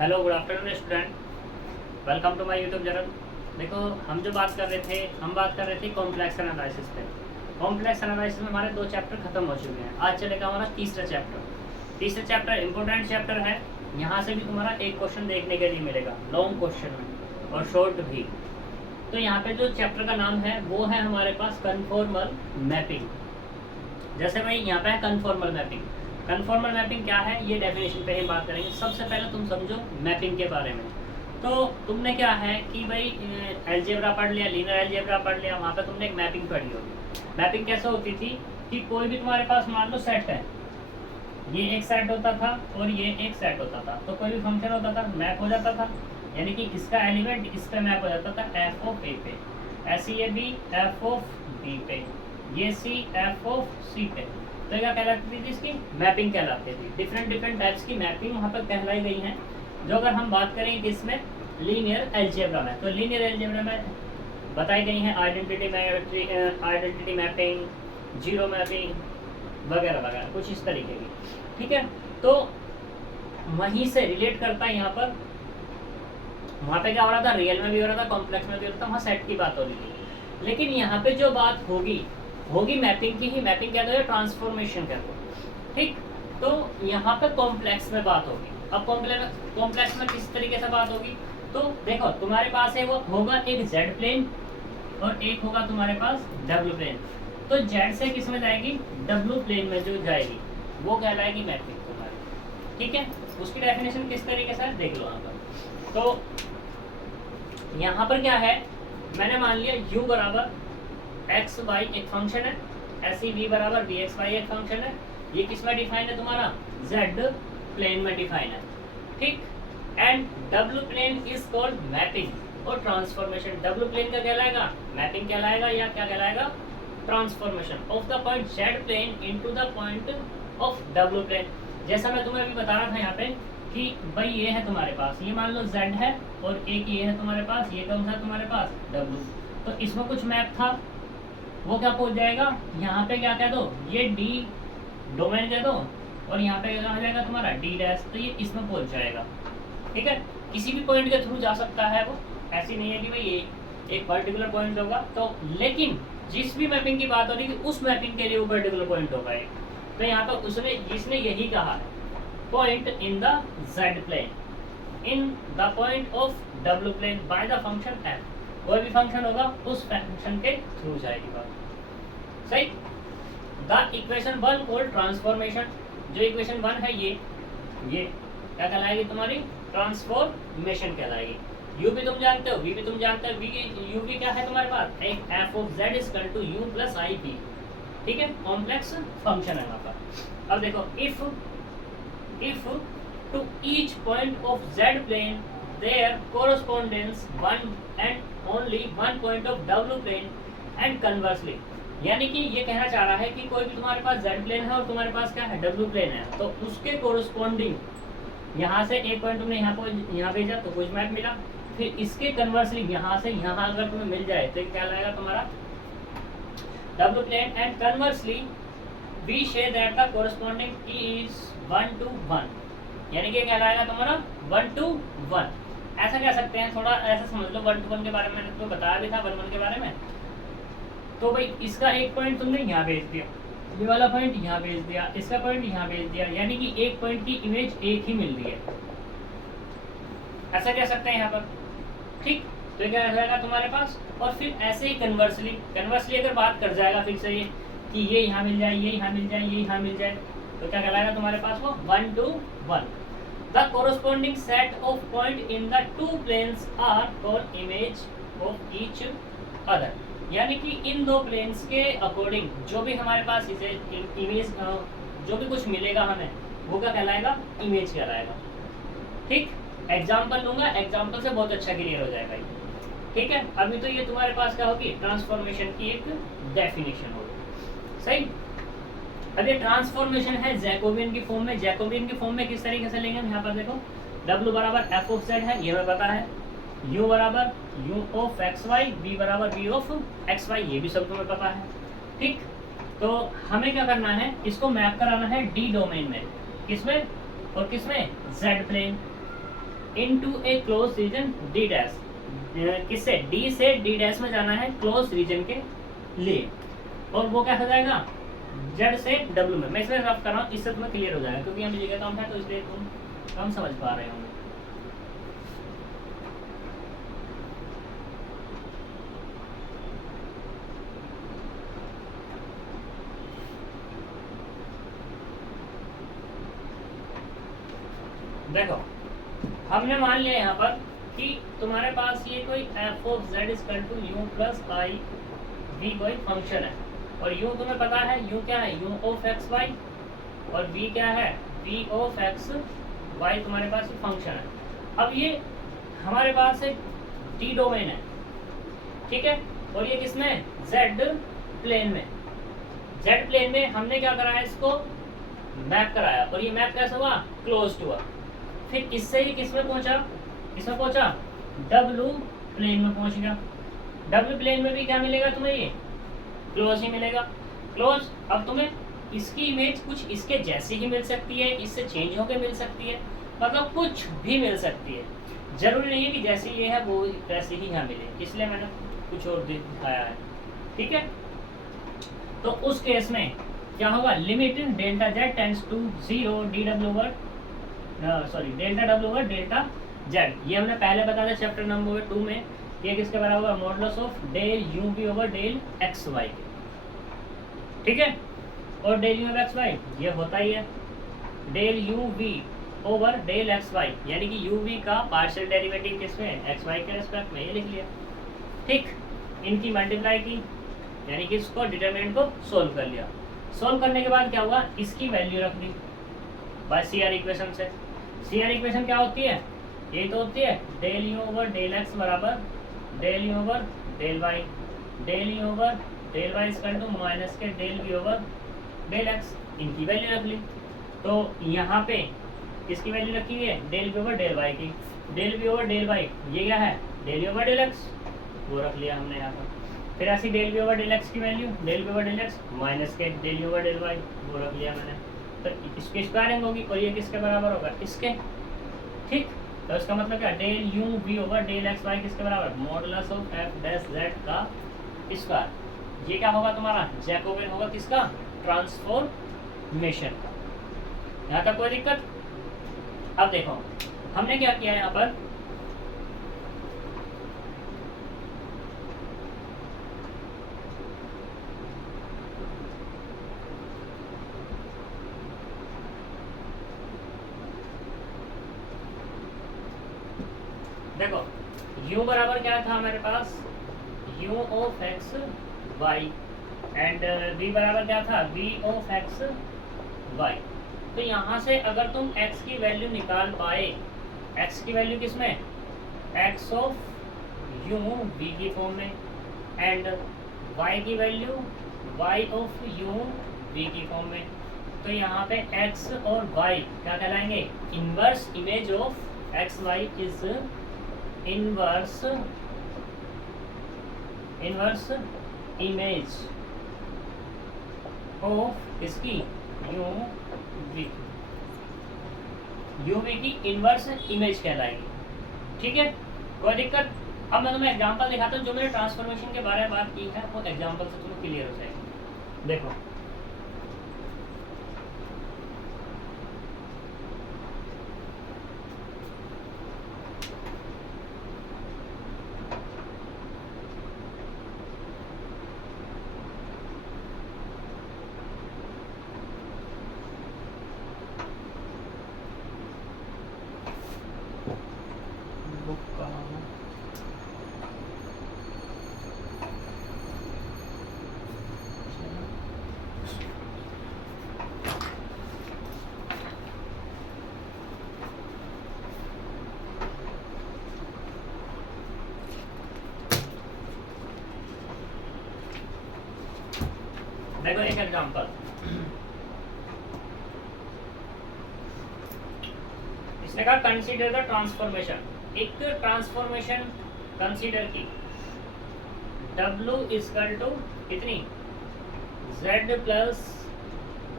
Hello good afternoon student, welcome to my YouTube channel. देखो हम जो बात कर रहे थे, हम बात कर रहे थे कॉम्प्लेक्स एनालिसिस पे। कॉम्प्लेक्स एनालिसिस में हमारे 2 चैप्टर खत्म हो चुके हैं। आज चलेगा हमारा तीसरा चैप्टर इंपॉर्टेंट चैप्टर है। यहाँ से भी तुम्हारा एक क्वेश्चन देखने के लिए मिलेगा, लॉन्ग क्वेश्चन में और शॉर्ट भी। तो यहाँ पे जो चैप्टर का नाम है वो है हमारे पास कन्फॉर्मल मैपिंग। जैसे भाई यहाँ पे है कन्फॉर्मल मैपिंग। कन्फॉर्मल मैपिंग क्या है, ये डेफिनेशन पे ही बात करेंगे। सबसे पहले तुम समझो मैपिंग के बारे में। तो तुमने क्या है कि भाई अलजेब्रा पढ़ लिया, लीनियर अलजेब्रा पढ़ लिया, वहाँ पे तुमने एक मैपिंग पढ़ी होगी। मैपिंग कैसे होती थी कि कोई भी तुम्हारे पास मान लो सेट है, ये एक सेट होता था और ये एक सेट होता था। तो कोई भी फंक्शन होता था मैप हो जाता था, यानी कि इसका एलिमेंट इस पे मैप हो जाता था एफ ऑफ ए पे, ऐसे ये भी एफ ऑफ बी पे, ये सी एफ ऑफ सी पे। तो क्या कहलाती थी, इसकी मैपिंग कहलाती थी। डिफरेंट टाइप्स की मैपिंग वहाँ पर कहलाई गई हैं। जो अगर हम बात करें किसमें, लीनियर अलजेब्रा में, तो लीनियर अलजेब्रा में बताई गई हैं आइडेंटिटी मैपिंग, जीरो मैपिंग वगैरह वगैरह, कुछ इस तरीके की। ठीक है, तो वहीं से रिलेट करता है यहाँ पर। वहाँ पे क्या हो रहा था, रियल में भी हो रहा था, कॉम्प्लेक्स में भी हो रहा था, वहाँ सेट की बात हो रही थी। लेकिन यहाँ पे जो बात होगी मैपिंग की ही। मैपिंग क्या है, ट्रांसफॉर्मेशन क्या है। ठीक, तो यहाँ पे कॉम्प्लेक्स में बात होगी। अब कॉम्प्लेक्स में किस तरीके से बात होगी, तो देखो तुम्हारे पास है वो होगा एक जेड प्लेन और एक होगा तुम्हारे पास डब्ल्यू प्लेन। तो जेड से किस में जाएगी, डब्ल्यू प्लेन में जो जाएगी वो कहलाएगी मैपिंग तुम्हारी। ठीक है, उसकी डेफिनेशन किस तरीके से देख लो यहाँ पर। तो यहाँ पर क्या है, मैंने मान लिया u बराबर एक्स वाई एक फंक्शन है, ऐसे v बराबर वी एक्स वाई एक फंक्शन है। ये किस में डिफाइन है, तुम्हारा z प्लेन में डिफाइन है। ठीक, and w plane is called mapping और ट्रांसफॉर्मेशन। w प्लेन का कहलाएगा मैपिंग कहलाएगा, या क्या कहलाएगा, transformation of the point z plane into the point of w plane. जैसा मैं तुम्हें अभी बता रहा था यहाँ पे कि भाई ये है तुम्हारे पास, ये मान लो z है और एक ये है तुम्हारे पास, ये कौन सा तुम्हारे पास, w। तो इसमें कुछ मैप था, वो क्या पहुंच जाएगा, यहाँ पे क्या कह दो, ये d डोमेन कह दो, और यहाँ पे क्या हो जाएगा तुम्हारा d डैश। तो ये इसमें पहुंच जाएगा। ठीक है, किसी भी पॉइंट के थ्रू जा सकता है वो, ऐसी नहीं है कि भाई ये एक पर्टिकुलर पॉइंट होगा। तो लेकिन जिस भी मैपिंग की बात हो रही है उस मैपिंग के लिए वो पर्टिकुलर पॉइंट होगा एक। तो यहाँ पर जिसने यही कहा है, point in the z plane in the point of w plane by the function f। कोई भी फंक्शन होगा उस फंक्शन के थ्रू जाएगी बात। सही। The equation 1 called transformation. जो इक्वेशन 1 है ये क्या कहलाएगी तुम्हारी, ट्रांसफॉर्मेशन कहलाएगी। u भी तुम जानते हो, v भी तुम जानते हो। u भी क्या है तुम्हारे पास, एक f of z is equal to u plus i p। ठीक है, कॉम्प्लेक्स फंक्शन है वहाँ पर। अब देखो if to each point of z plane there corresponds one and only one point of w plane and conversely। यानी कि ये कहना चाह रहा है कि कोई भी तुम्हारे पास z प्लेन है और तुम्हारे पास क्या है, w प्लेन है, तो उसके कोरस्पॉन्डिंग यहाँ से एक पॉइंट तुमने यहाँ भेजा तो कुछ मैप मिला, फिर इसके कन्वर्सली यहाँ से यहाँ अगर तुम्हें मिल जाए तो क्या लाएगा तुम्हारा w plane, and conversely we say that the corresponding t is 1 to 1, यानी कि क्या लाएगा तुम्हारा 1 to 1। ऐसा कह सकते हैं, थोड़ा ऐसा समझ लो। 1 to 1 के बारे में मैंने तो बताया भी था 1 1 के बारे में। तो भाई इसका एक पॉइंट तुमने यहाँ भेज दिया, ये वाला पॉइंट यहाँ भेज दिया, इसका पॉइंट यहाँ भेज दिया, यानी कि एक पॉइंट की इमेज एक ही मिल रही है, ऐसा कह सकते हैं यहाँ पर। ठीक, तो क्या रहेगा तुम्हारे पास। और फिर ऐसे ही कन्वर्सली अगर बात कर जाएगा फिर से ये कि ये यहाँ मिल जाए, ये यहाँ मिल जाए, ये यहाँ मिल जाए, तो क्या कहलाएगा तुम्हारे पास वो 1 to 1। The corresponding set of point in the two planes are called image of each other. यानी कि इन दो प्लेन्स के अकॉर्डिंग जो भी हमारे पास इसे इमेज जो भी कुछ मिलेगा हमें, वो क्या कहलाएगा, इमेज कहलाएगा। ठीक, एग्जाम्पल लूंगा, एग्जाम्पल से बहुत अच्छा क्लियर हो जाएगा ये। ठीक है, अभी तो ये तुम्हारे पास क्या होगी, ट्रांसफॉर्मेशन की एक डेफिनेशन होगी। सही। अब ये ट्रांसफॉर्मेशन है जैकोबियन की फॉर्म में। जैकोबियन की फॉर्म में किस तरीके से लेंगे हम, यहाँ पर देखो w बराबर f ऑफ z है, ये हमें पता है। u बराबर u of x y, v बराबर v ऑफ एक्स वाई, ये भी सब तुम्हें पता है। ठीक, तो हमें क्या करना है, इसको मैप कराना है d डोमेन में, किसमें और किसमें, z प्लेन। इनटू ए क्लोज रीजन डी डैश, किससे, डी से डी डैश में जाना है क्लोज रीजन के लिए, और वो क्या हो जाएगा, जेड से डब्ल्यू में। मैं इसमें रफ कर रहा हूँ, इससे तुम्हें क्लियर हो जाएगा, क्योंकि हम जगह कम है तो इसलिए तुम कम समझ पा रहे होंगे। देखो हमने मान लिया यहाँ पर कि तुम्हारे पास ये कोई f of z equal to u plus i v कोई फंक्शन है, और यू तुम्हें पता है यू क्या है, यू ऑफ एक्स वाई, और वी क्या है, वी ऑफ एक्स वाई तुम्हारे पास फंक्शन है। अब ये हमारे पास एक टी डोमेन है, ठीक है, और ये किसमें है, जेड प्लेन में। जेड प्लेन में हमने क्या कराया, इसको मैप कराया, और ये मैप कैसे हुआ, क्लोज हुआ। फिर इससे ही किसमें पहुंचा, किसमें पहुंचा, डब्ल्यू प्लेन में पहुंच गया। डब्ल्यू प्लेन में भी क्या मिलेगा तुम्हें, ये क्लोज ही मिलेगा, क्लोज। अब तुम्हें इसकी इमेज कुछ इसके जैसी ही मिल सकती है, इससे चेंज होकर मिल सकती है, मतलब कुछ भी मिल सकती है, जरूरी नहीं है कि जैसी ये है वो वैसी ही यहाँ मिले, इसलिए मैंने कुछ और दिखाया है, ठीक है। तो उस केस में क्या होगा, limit delta Z tends to 0 D W over delta W over delta Z. ये हमने पहले बताया था चैप्टर नंबर 2 में, ये किसके बराबर है, modulus of del u v over del x y, ठीक है। और डेल यू एक्स वाई ये होता ही है del u v over del x y, यानी कि यू वी का पार्शियल डेरिवेटिव किसमें, एक्स वाई के रेस्पेक्ट में, ये लिख लिया, ठीक। इनकी मल्टीप्लाई की, यानी कि इसको डिटरमिनेंट को सोल्व कर लिया। सोल्व करने के बाद क्या हुआ, इसकी वैल्यू रख दी बाय सी आर इक्वेशन से। सी आर इक्वेशन क्या होती है, ये तो होती है del you over del x बराबर del you over del Y, del you over del Y equal to minus के del we over del X. इनकी वैल्यू रख ली, तो यहाँ पे किसकी वैल्यू रखी हुई है, del we over del Y की। Del we over del Y ये क्या है, del we over del X, वो रख लिया हमने यहाँ पर। फिर ऐसी del we over del X की value, del we over del x minus के del we over del Y, वो रख लिया मैंने। तो इसकी स्क्वायरिंग होगी, और ये किसके बराबर होगा, इसके, ठीक। तो इसका मतलब क्या, del u v over del x y किसके बराबर, modulus of f dash z का स्क्वायर। ये क्या होगा तुम्हारा, जैकोबियन होगा किसका, ट्रांसफॉर्मेशन का। यहाँ तक कोई दिक्कत। अब देखो हमने क्या किया यहाँ पर, देखो u बराबर क्या था हमारे पास, u of x y, and v बराबर क्या था, v ऑफ एक्स वाई। तो यहाँ से अगर तुम x की वैल्यू निकाल पाए, x की वैल्यू किस में, x ऑफ u v की फॉर्म में, एंड y की value y of u v की फॉर्म में, तो यहाँ पे x और y क्या कहलाएंगे, inverse image of x Y is inverse image of इसकी यू वी की इनवर्स इमेज कहलाएगी, ठीक है, कोई दिक्कत। अब मैं तुम्हें एग्जांपल दिखाता हूँ, जो मैंने ट्रांसफॉर्मेशन के बारे में बात की है वो एग्जांपल से तुम्हें क्लियर हो जाएगी। देखो देखो एक एग्जांपल, इसने कहा कंसीडर द ट्रांसफॉर्मेशन, एक ट्रांसफॉर्मेशन कंसीडर की, W इक्वल टू कितनी, Z plus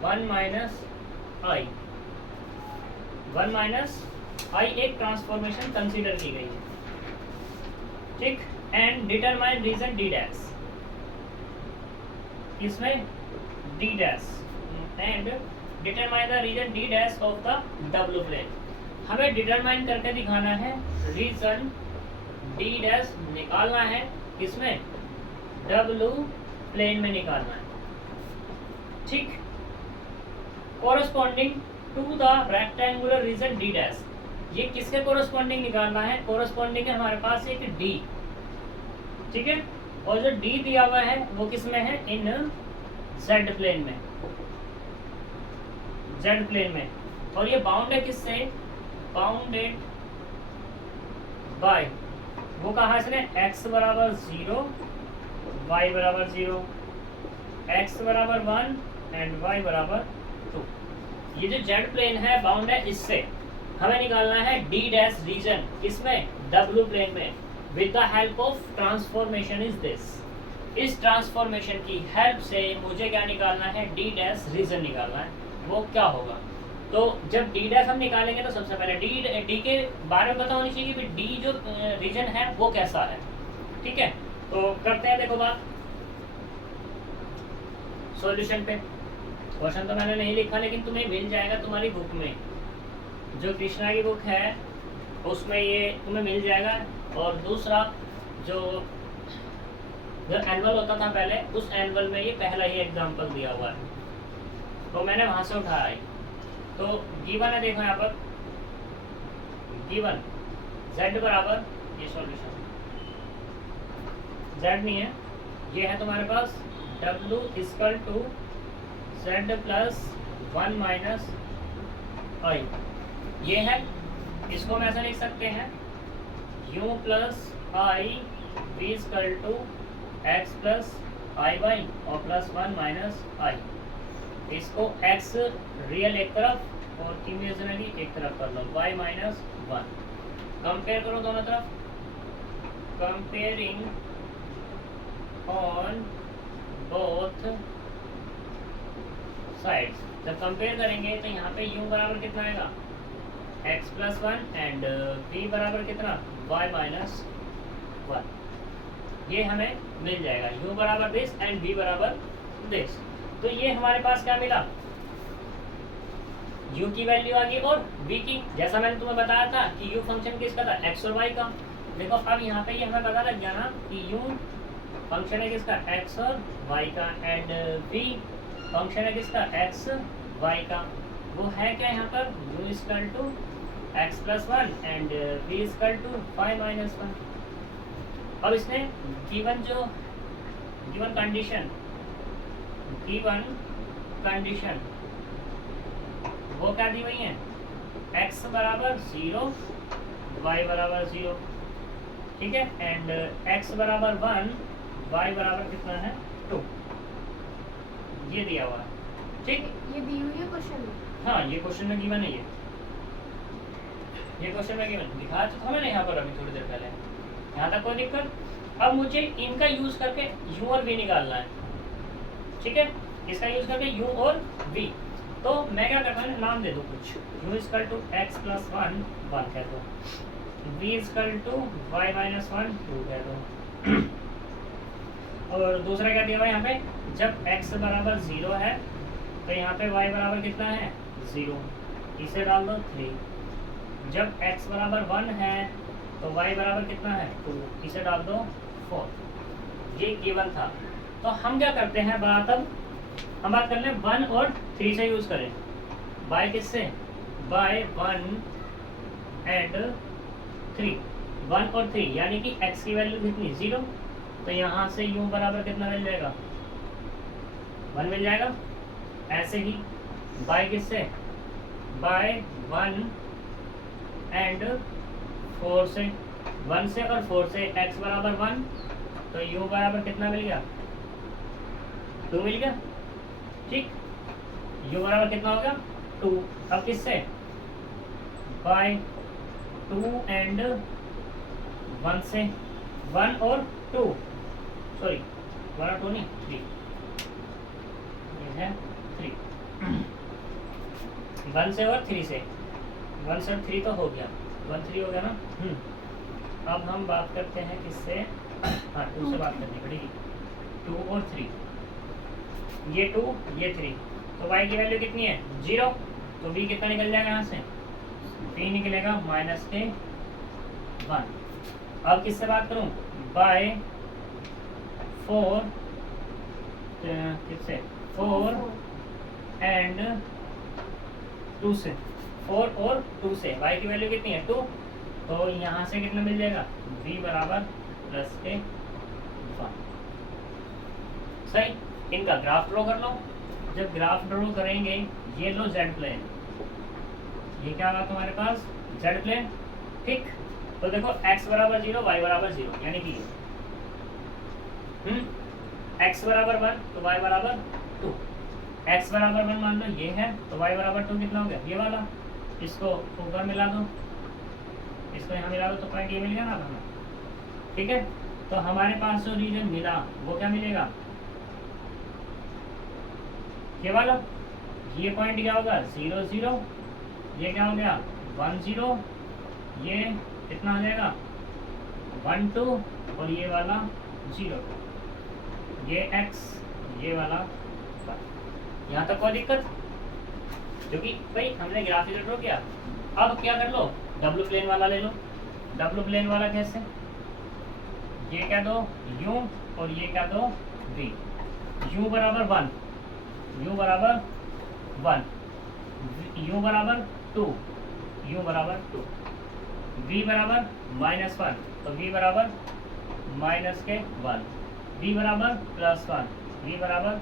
1 minus I, 1 minus I एक ट्रांसफॉर्मेशन कंसीडर की गई है, ठीक। And determine region D dash, इसमें D dash, and determine the region D dash of the W plane. हमें डिटरमाइन करके दिखाना है रीजन डी डैश निकालना है, किसमें, डब्ल्यू प्लेन में निकालना है, ठीक। Corresponding to the rectangular region D dash, ये किसके कोरस्पॉन्डिंग निकालना है, कोरस्पॉन्डिंग है हमारे पास एक डी, ठीक है। और जो डी दिया हुआ है वो किसमें है, इन जेड प्लेन में, जेड प्लेन में। और ये बाउंड है किससे, बाउंडेड बाय, वो कहा इसने x बराबर 0, y बराबर 0, x बराबर 1 एंड y बराबर 2। ये जो जेड प्लेन है बाउंड है इससे, हमें निकालना है डी डैश रीजन, इसमें w प्लेन में, with the help of transformation is this. इस ट्रांसफॉर्मेशन की हेल्प से मुझे क्या निकालना है, डी डैश रीजन निकालना है। वो क्या होगा, तो जब डी डैश हम निकालेंगे तो सबसे पहले डी के बारे में पता होनी चाहिए कि डी जो रीजन है वो कैसा है, ठीक है। तो करते हैं, देखो बात सॉल्यूशन पे। क्वेश्चन तो मैंने नहीं लिखा, लेकिन तुम्हें मिल जाएगा तुम्हारी बुक में, जो कृष्णा की बुक है उसमें ये तुम्हें मिल जाएगा। और दूसरा जो एनुअल होता था पहले, उस एनुअल में ये पहला ही एग्जाम्पल दिया हुआ है, तो मैंने वहां से उठाया है। तो गिवन है, देखो यहाँ पर गिवन z बराबर, ये सॉल्यूशन z नहीं है, ये है तुम्हारे पास w equal to z plus 1 minus I, ये है। इसको हम ऐसा लिख सकते हैं u plus I v equal to x plus I Y और प्लस 1 माइनस आई। इसको x रियल एक तरफ और इमेजिनरी एक तरफ कर लो, y माइनस 1। कंपेयर करो दोनों तरफ, कंपेयरिंग ऑन बोथ साइड्स। जब कंपेयर करेंगे तो यहाँ पे u बराबर कितना आएगा, x प्लस 1 एंड v बराबर कितना, y माइनस 1। ये हमें मिल जाएगा, u बराबर दिस एंड v बराबर दिस। तो ये हमारे पास क्या मिला, u की वैल्यू आ गई और v की, जैसा मैंने तुम्हें बताया था कि u फंक्शन किसका था, x और y का। देखो अब यहाँ पे ये हमें पता लग गया ना कि u फंक्शन है किसका, x और y का, एंड v फंक्शन है किसका, x y का। वो है क्या यहाँ पर, u equal to x plus 1 and v equal to 5 minus 1। अब इसने गिवन जो गिवन कंडीशन वो क्या दी हुई है, x बराबर 0, y बराबर 0, ठीक है, एंड x बराबर 1, y बराबर कितना है 2, ये दिया हुआ है, ठीक। ये दी हुई है क्वेश्चन में, हाँ ये क्वेश्चन में गिवन है, ये क्वेश्चन में गिवन दिखाया तो था मैंने यहाँ पर अभी थोड़ी देर पहले। यहाँ तक कोई दिक्कत। अब मुझे इनका यूज करके u और v निकालना है, ठीक है, इसका यूज करके u और v। तो मैं क्या करता हूँ, नाम दे दूँ कुछ, u equal to x plus 1 1 कह दो, v equal to y minus 1 2 कह दो। और दूसरा क्या दिया हुआ है यहाँ पे, जब x बराबर 0 है तो यहाँ पे y बराबर कितना है 0, इसे डाल दो 3। जब x बराबर 1 है तो y बराबर कितना है 2, इसे डाल दो 4। ये गिवन था। तो हम क्या करते हैं, बात अब हम बात कर लें 1 और 3 से यूज करें, बाय किससे, बाय 1 एंड 3, 1 और 3, यानी कि x की वैल्यू कितनी 0, तो यहाँ से u बराबर कितना मिल जाएगा 1 मिल जाएगा। ऐसे ही बाय किससे, बाय 1 एंड 4 से, 1 से और 4 से x बराबर 1, तो u बराबर कितना मिल गया 2 मिल गया, ठीक। u बराबर कितना हो गया 2। अब किससे, बाय 2 एंड 1 से, 1 और 2, सॉरी 1 और 2 नहीं 3, ये है 3, 1 से और 3 से, वन से 3 तो हो गया, 1 3 हो गया ना। अब हम बात करते हैं किससे, हाँ 2 से बात करनी पड़ेगी। 2 और 3, ये 2 ये 3, तो y की वैल्यू कितनी है 0, तो b कितना निकल जाएगा यहाँ से, b निकलेगा -1। अब किससे बात करूँ, बाय 4 किससे 4 एंड 2 से, 4 और 2 से y की वैल्यू कितनी है 2, तो यहाँ से कितना मिल जाएगा v बराबर +1। सही, इनका ग्राफ ड्रॉ कर लो। जब ग्राफ ड्रॉ करेंगे, ये लो z प्लेन, ये क्या होगा तुम्हारे पास z प्लेन, ठीक। तो देखो x बराबर 0 y बराबर 0, यानी कि x बराबर 1 तो y बराबर 2, x बराबर 1 मान लो ये है, तो y बराबर 2 कितना हो गया ये वाला, इसको ऊपर मिला दो, इसको यहाँ मिला दो, तो पॉइंट ये मिल गया ना हमें, ठीक है। तो हमारे पास जो रीजन मिला वो क्या मिलेगा, ये वाला, ये पॉइंट क्या होगा 0 0, ये क्या हो गया 1 0, ये कितना हो जाएगा 1 2, और ये वाला 0, ये x, ये वाला 1। यहाँ तक कोई दिक्कत, क्योंकि भाई हमने ग्राफिकल ड्रॉ किया। अब क्या कर लो, डब्ल्यू प्लेन वाला ले लो। डब्ल्यू प्लेन वाला कैसे, ये क्या दो u और ये क्या दो v, u बराबर 1, u बराबर 1, u बराबर 2, u बराबर 2, v बराबर -1, तो v बराबर -1, v बराबर +1, v बराबर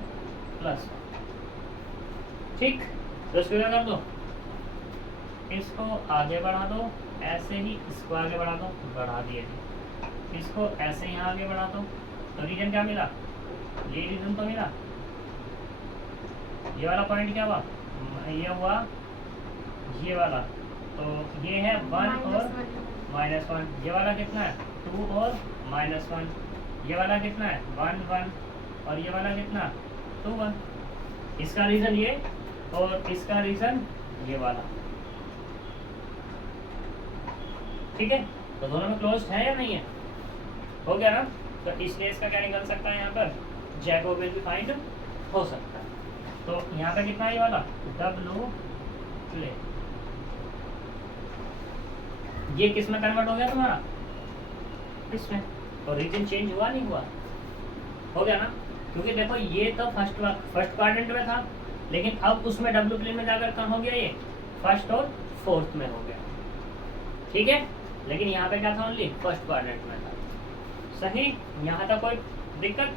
+1, ठीक। तो इसको क्या कर दो, इसको आगे बढ़ा दो, ऐसे ही इसको आगे बढ़ा दो, बढ़ा दिए, इसको ऐसे यहाँ आगे बढ़ा दो, तो रीजन क्या मिला, ये रीजन तो मिला, ये वाला पॉइंट क्या हुआ, ये हुआ ये वाला, तो ये है 1 और -1, ये वाला कितना है 2 और -1, ये वाला कितना है 1 1, और ये वाला कितना 2 1। इसका रीजन ये और इसका रीजन ये वाला, ठीक है। तो दोनों में क्लोज्ड है या नहीं है, हो गया ना। तो इसलिए इसका क्या निकल सकता है, यहाँ पर जैकोबियन भी फाइंड हो सकता है। तो यहाँ पे कितना है ये वाला डब्ल्यू प्लेन, ये किस में कन्वर्ट हो गया तुम्हारा, इसमें, और रीजन चेंज हुआ नहीं हुआ, हो गया ना। क्योंकि देखो ये तो फर्स्ट क्वाड्रेंट में था, लेकिन अब उसमें डब्ल्यू प्लेन में जाकर कहाँ हो गया, ये फर्स्ट और फोर्थ में हो गया, ठीक है। लेकिन यहाँ पे क्या था, ओनली फर्स्ट क्वाड्रेंट में था, सही। यहाँ तक कोई दिक्कत,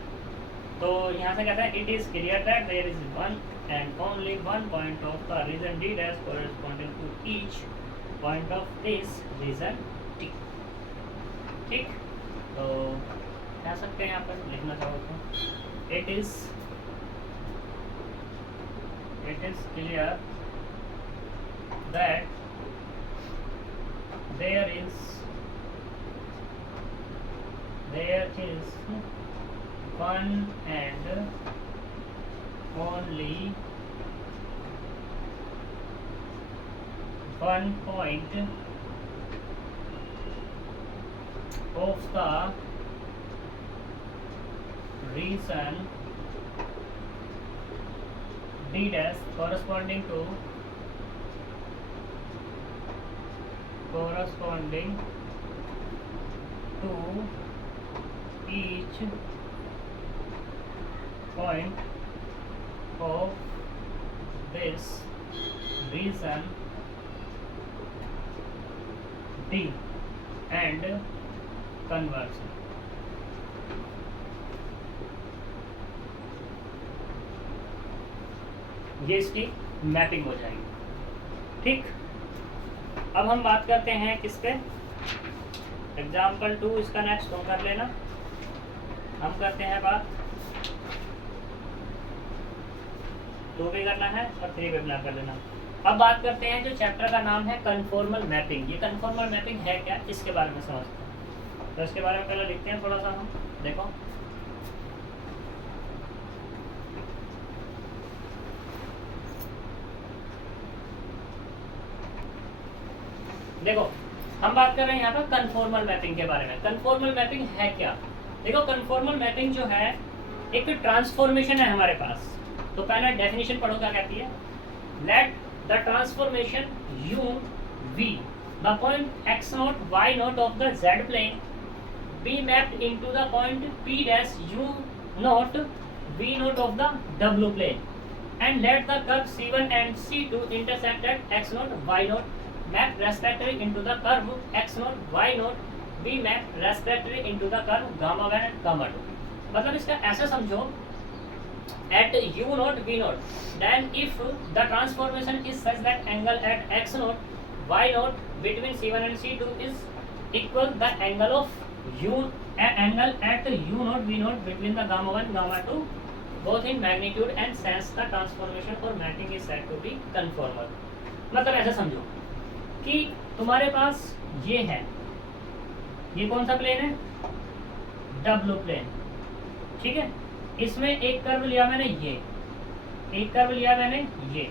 तो यहाँ से कहता है it is clear that there is one and only one point of the region D dash corresponding to each point of this region T, ठीक। तो कह सकते हैं यहाँ पर लिखना चाहो तो it is clear that there is one and only one point of the region D dash corresponding to each point of this region D and conversion. ये इसकी मैपिंग हो जाएगी, ठीक। अब हम बात करते हैं किस पे, एग्जाम्पल 2, इसका नेक्स्ट तुम कर लेना। हम करते हैं बात 2 पे करना है और 3 पे बना कर लेना। अब बात करते हैं जो चैप्टर का नाम है कन्फॉर्मल मैपिंग। ये कन्फॉर्मल मैपिंग है क्या, इसके बारे में समझते हैं। तो इसके बारे में पहले लिखते हैं थोड़ा सा हम, देखो देखो हम बात कर रहे हैं यहाँ पर कन्फॉर्मल मैपिंग के बारे में। कन्फॉर्मल मैपिंग है क्या? देखो कन्फॉर्मल मैपिंग जो है एक ट्रांसफॉर्मेशन है हमारे पास। तो पहले डेफिनेशन पढ़ो क्या कहती है। Let the transformation u v the point x not y not of the z plane be mapped into the point p dash u naught v naught of the w plane and let the curve c1 and c2 intersect at x naught y naught map respectively into the curve x naught y naught be mapped respectively into the curve gamma 1 and gamma 2। मतलब इसका ऐसा समझो at u naught v naught then if the transformation is such that angle at x naught y naught between c1 and c2 is equal the angle of angle at u naught v naught between the gamma 1 gamma 2 both in magnitude and sense the transformation or mapping is said to be conformal। मतलब ऐसा समझो कि तुम्हारे पास ये है, ये कौन सा प्लेन है? W प्लेन, ठीक है। इसमें एक कर्व लिया मैंने, ये एक कर्व लिया मैंने, ये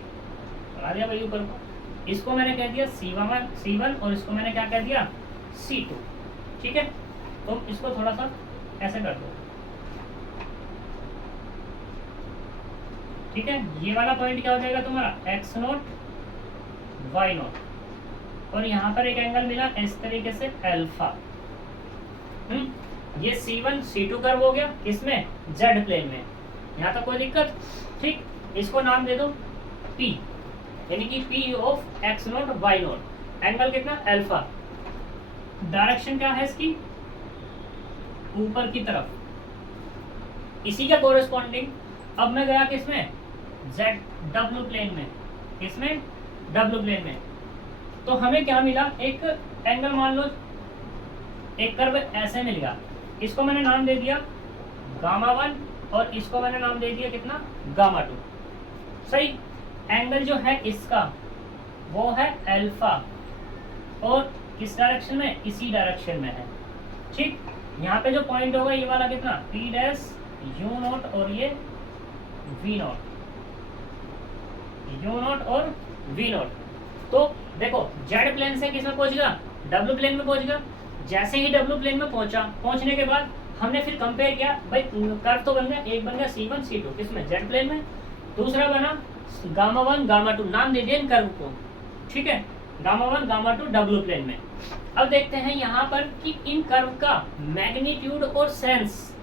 आ दिया भाई ऊपर को। इसको मैंने कह दिया C1 और इसको मैंने क्या कह दिया C2, ठीक है। तुम इसको थोड़ा सा ऐसे कर दो, ठीक है। ये वाला पॉइंट क्या हो जाएगा तुम्हारा x नोट y नोट, और यहाँ पर एक एंगल मिला इस तरीके से अल्फा। ये C1 C2 कर्व हो गया, किसमें? Z प्लेन में। यहाँ तक कोई दिक्कत? ठीक, इसको नाम दे दो P, यानी कि P of x note y note. Angle कितना? अल्फा। डायरेक्शन क्या है इसकी? ऊपर की तरफ। इसी का कोरेस्पॉन्डिंग अब मैं गया किसमें? W प्लेन में। किसमें? W प्लेन में। तो हमें क्या मिला? एक एंगल मान लो, एक कर्व ऐसे मिल गया। इसको मैंने नाम दे दिया गामा 1 और इसको मैंने नाम दे दिया कितना? गामा 2। सही। एंगल जो है इसका वो है अल्फा, और किस डायरेक्शन में? इसी डायरेक्शन में है, ठीक। यहाँ पे जो पॉइंट होगा ये वाला कितना? P डैश u नॉट और ये v नॉट, u नॉट और v नॉट। तो देखो z प्लेन से किसमें पहुंच गया? W प्लेन में पहुंच गया। जैसे ही W प्लेन में पहुंचा, पहुंचने के बाद हमने फिर कंपेयर किया, भाई कर्व तो बन गया, एक बन गया C1 C2 किसमें? Z प्लेन में। दूसरा बना गामा 1 गामा 2, नाम दे दिया इन कर्व को, ठीक है। गामा 1 गामा 2 W प्लेन में। अब देखते हैं यहाँ पर कि इन कर्व का मैग्नीट्यूड और सेंस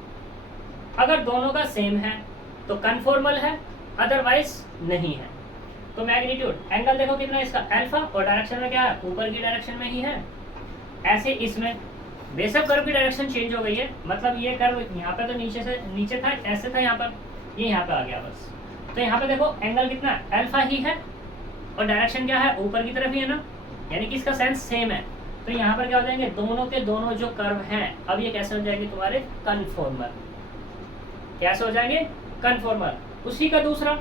अगर दोनों का सेम है तो कन्फॉर्मल है, अदरवाइज नहीं है। तो मैग्नीट्यूड एंगल देखो कितना इसका? अल्फा, और डायरेक्शन में क्या है? ऊपर की डायरेक्शन में ही है। ऐसे इसमें बेशक कर्व की डायरेक्शन चेंज हो गई है, मतलब ये कर्व यहाँ पे तो नीचे था, ऐसे था यहाँ पर, ये यहाँ पे आ गया बस। तो यहाँ पे देखो एंगल कितना? अल्फा ही है, और डायरेक्शन क्या है? ऊपर की तरफ ही है ना, यानी कि इसका सेंस सेम है। तो यहाँ पर क्या हो जाएंगे? दोनों के दोनों जो कर्व हैं, अब ये कैसे हो जाएंगे तुम्हारे? कन्फॉर्मल। कैसे हो जाएंगे? कन्फॉर्मल। उसी का दूसरा,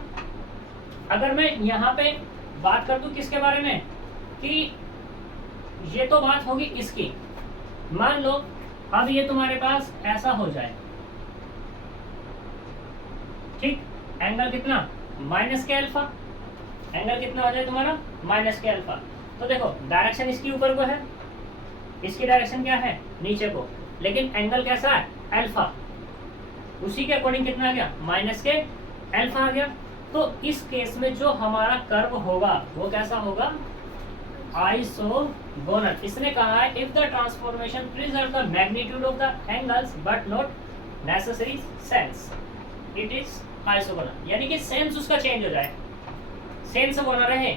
अगर मैं यहाँ पे बात कर दूं किसके बारे में, कि ये तो बात होगी इसकी। मान लो अब ये तुम्हारे पास ऐसा हो जाए, ठीक। एंगल कितना? माइनस के अल्फा। एंगल कितना हो जाए तुम्हारा? माइनस के अल्फा। तो देखो डायरेक्शन इसकी ऊपर को है, इसकी डायरेक्शन क्या है? नीचे को, लेकिन एंगल कैसा है? अल्फा। उसी के अकॉर्डिंग कितना आ गया? माइनस के अल्फा आ गया। तो इस केस में जो हमारा कर्व होगा वो कैसा होगा? आइसोगोनल। इसने कहा है if the transformation preserve the magnitude of the angles but not necessary sense, it is isogonal. यानी कि सेंस उसका चेंज हो जाए, सेंस वो ना रहे,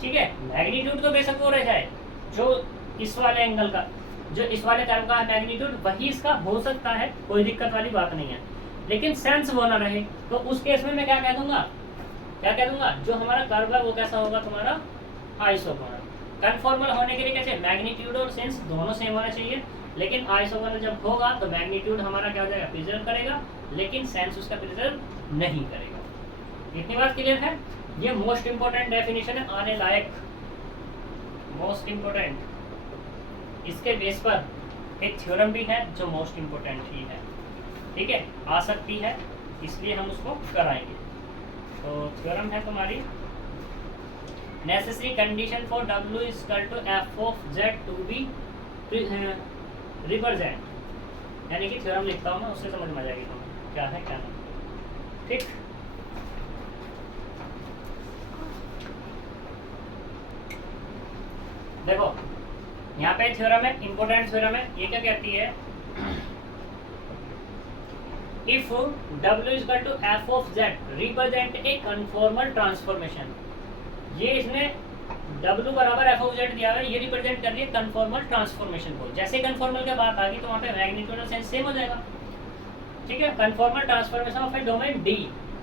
ठीक है। मैग्नीट्यूड तो बेशक वो रह जाए, जो इस वाले एंगल का, जो इस वाले कर्व का मैग्नीट्यूड वही इसका हो सकता है, कोई दिक्कत वाली बात नहीं है, लेकिन सेंस वो ना रहे। तो उस केस में मैं क्या कह दूंगा? क्या कह दूंगा? जो हमारा कर्व है वो कैसा होगा तुम्हारा? आइसोगोनल। कन्फॉर्मल होने के लिए कैसे? मैग्नीट्यूड और सेंस दोनों सेम होना चाहिए, लेकिन आइसोगोनल जब होगा तो मैग्नीट्यूड हमारा क्या हो जाएगा? प्रिजर्व करेगा, लेकिन सेंस उसका प्रिजर्व नहीं करेगा। इतनी बात क्लियर है? ये मोस्ट इंपोर्टेंट डेफिनेशन है, आने लायक, मोस्ट इंपोर्टेंट। इसके बेस पर एक थ्योरम भी है जो मोस्ट इंपोर्टेंट ही है, ठीक है। आ सकती है, इसलिए हम उसको कराएंगे। तो थ्योरम है तुम्हारी necessary condition for W is equal to f of z to be represent, यानी कि थ्योरम लिखता हूँ मैं, उससे समझ में आ जाएगी तुम्हें क्या है क्या नहीं। ठीक, देखो यहाँ पे थ्योरम है, इंपॉर्टेंट थ्योरम है। ये क्या कहती है, if W is equal to f of z represent a conformal transformation, ये इसने W बराबर एफ ऑफ जेड दिया है, ये रिप्रेजेंट कर रही है कन्फॉर्मल ट्रांसफॉर्मेशन को। जैसे कन्फॉर्मल के बात आ गई तो वहाँ पे मैग्नीट्यूड और साइन सेम हो जाएगा। ठीक है, conformal transformation of a domain D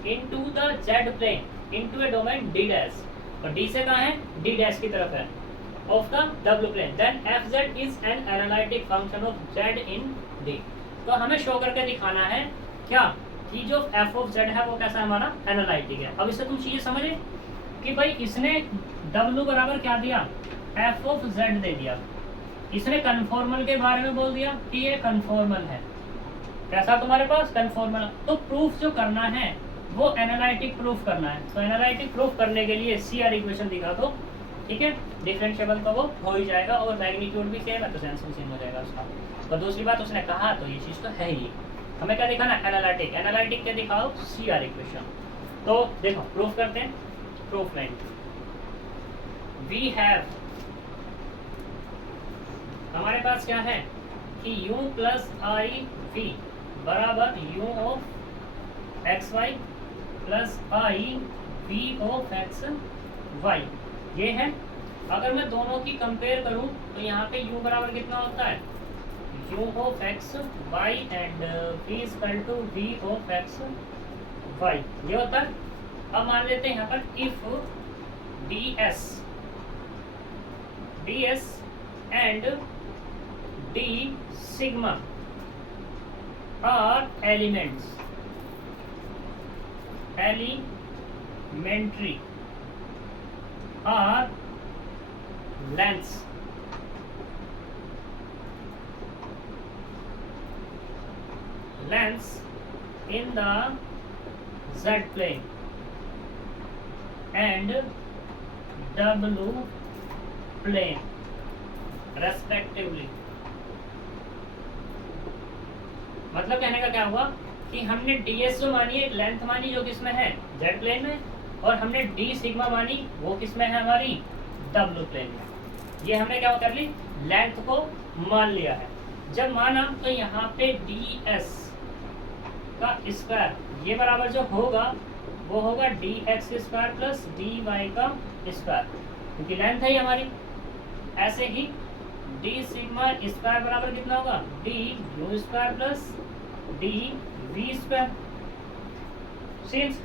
into the Z plane into a domain D dash, और D से कहाँ है, D डैश की तरफ है, of the W plane, then fz is an analytic function of Z in D। तो हमें show करके दिखाना है क्या, कि जो f ऑफ z है वो कैसा हमारा एनालिटिक है। अब इससे तुम चीजें समझे कि भाई इसने W बराबर क्या दिया, f ऑफ z दे दिया, इसने कन्फॉर्मल के बारे में बोल दिया कि ये कन्फॉर्मल है, कैसा तुम्हारे पास कन्फॉर्मल। तो प्रूफ जो करना है वो एनालिटिक प्रूफ करना है। तो एनालिटिक प्रूफ करने के लिए CR इक्वेशन दिखा दो, ठीक है, डिफरेंशिएबल तो वो हो ही जाएगा और मैग्नीट्यूड भी सेम है तो सेंस भी सेम हो जाएगा उसका। और दूसरी बात उसने कहा तो ये चीज़ तो है ही, हमें क्या दिखाना, एनालिटिक। एनालिटिक क्या दिखाओ, CR इक्वेशन। तो देखो प्रूफ करते हैं, प्रूफ लाइन वी हैव, हमारे पास क्या है कि u प्लस आई वी बराबर u of x y plus i v of x y, ये है। अगर मैं दोनों की कंपेयर करूं तो यहाँ पे u बराबर कितना होता है, u of x y and v is equal to v of x y, ये होता है। अब मान लेते हैं यहाँ पर if ds and d sigma are elementary are lengths in the z plane and w plane respectively। मतलब कहने का क्या हुआ कि हमने ds जो मानी है, लेंथ मानी जो किसमें है, z प्लेन में, और हमने d सिग्मा मानी वो किसमें है, हमारी w प्लेन में। ये हमने क्या कर ली, लेंथ को मान लिया है। जब माना तो यहाँ पे ds का स्क्वायर ये बराबर जो होगा वो होगा dx स्क्वायर प्लस dy का स्क्वायर, क्योंकि लेंथ है हमारी। ऐसे ही d सिग्मा स्क्वायर बराबर कितना होगा, du square plus dv square. Since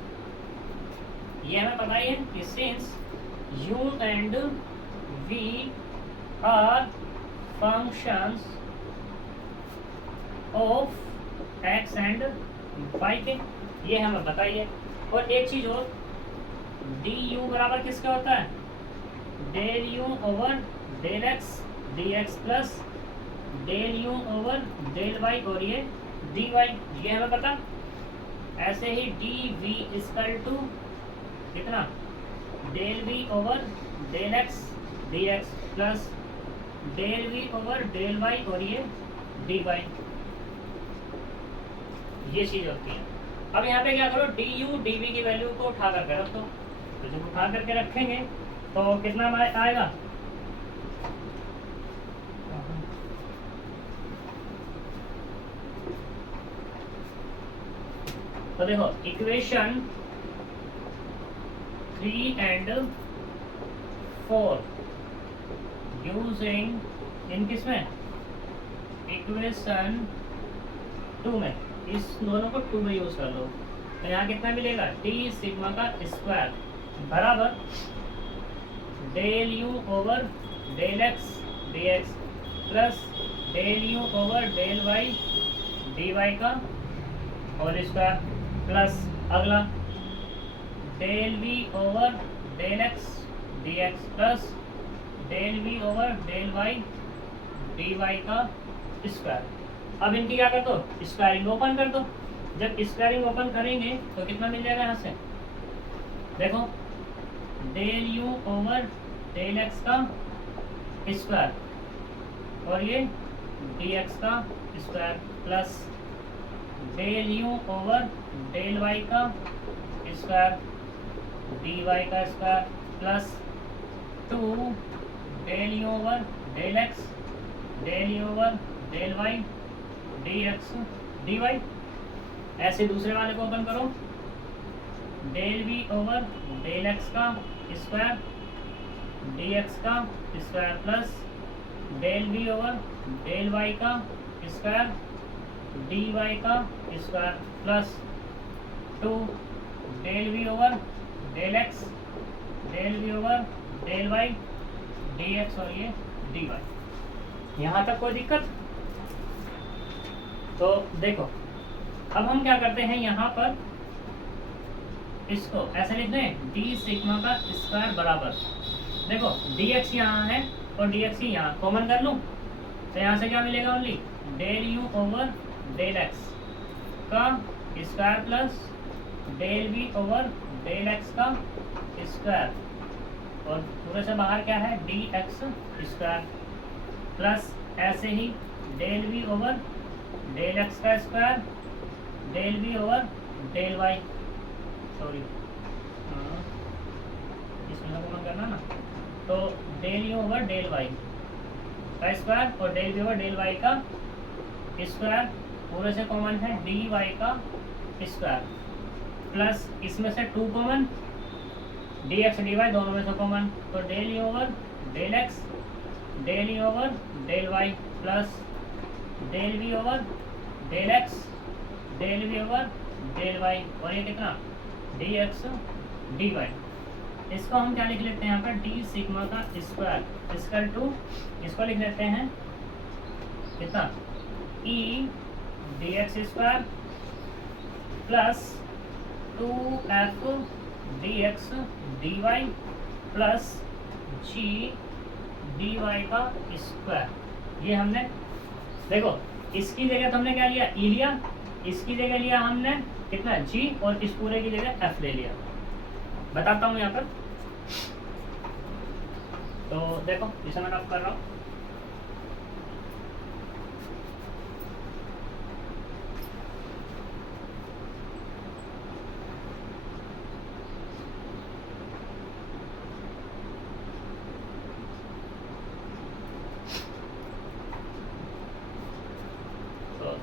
ये हमें पता ही है कि since u and v are functions of x and y के, ये हमें बताइए। और एक चीज और, du बराबर किसका होता है, del u over del x dx plus del u over del y और ये dy, ये हमें पता। ऐसे ही dv इक्वल टू कितना, del v over del x dx plus del v over del y और ये dy, ये चीज होती है। अब यहाँ पे क्या करो, du dv की वैल्यू को उठा करके रखो, तो जब उठा करके रखेंगे तो कितना आएगा, तो देखो इक्वेशन 3 एंड 4 यूजिंग इन किसमें, इक्वेशन 2 में, इस दोनों को 2 में यूज कर लो। तो यहाँ कितना मिलेगा, d सिग्मा का स्क्वायर बराबर del u over del x dx plus del u over del y dy का और स्क्वायर प्लस अगला del v over del x dx plus del v over del y dy का square. अब इनकी क्या कर दो, स्क्वायरिंग ओपन कर दो। जब स्क्वायरिंग ओपन करेंगे तो कितना मिल जाएगा यहाँ से, देखो del you over del x का स्क्वायर और ये डी एक्स का square plus del you over del Y का स्क्वायर डी वाई का square plus 2 del you over del x del you over del y d x D y. ऐसे दूसरे वाले को ओपन करो, del we over del x का square D x का square plus del we over del Y का square d Y का square plus 2 del we over del x del we over del y d x और ये D Y. यहाँ तक कोई दिक्कत? तो देखो अब हम क्या करते हैं, यहाँ पर इसको ऐसे लिख दें डी सिग्मा का स्क्वायर बराबर, देखो डी एक्स यहाँ है और डी एक्स ही यहाँ कॉमन कर लूँ तो यहाँ से क्या मिलेगा, only del you over del x का square plus del we over del x का स्क्वायर और पूरे से बाहर क्या है डी एक्स स्क्वायर प्लस ऐसे ही del we over del x का square del we over del Y, sorry इसमें कॉमन करना ना, तो del you over del Y का स्क्वायर और del we over del Y का स्क्वायर पूरे से कॉमन है डी वाई का स्क्वायर प्लस इसमें से 2 common D x D Y दोनों में से कॉमन, तो del you over del x del you over del Y plus del we over del x del we over del y और ये कितना डी एक्स डी वाई। इसको हम क्या लिख लेते हैं यहाँ पर डी सिग्मा का स्क्वायर इसकल टू इसको लिख लेते हैं कितना e d x square plus 2f d x D y plus g d Y का स्क्वायर। ये हमने देखो इसकी जगह तो हमने क्या लिया ई लिया, इसकी जगह लिया हमने कितना जी और इस पूरे की जगह एफ ले लिया। बताता हूँ यहाँ पर, तो देखो इसे मैं अब कर रहा हूँ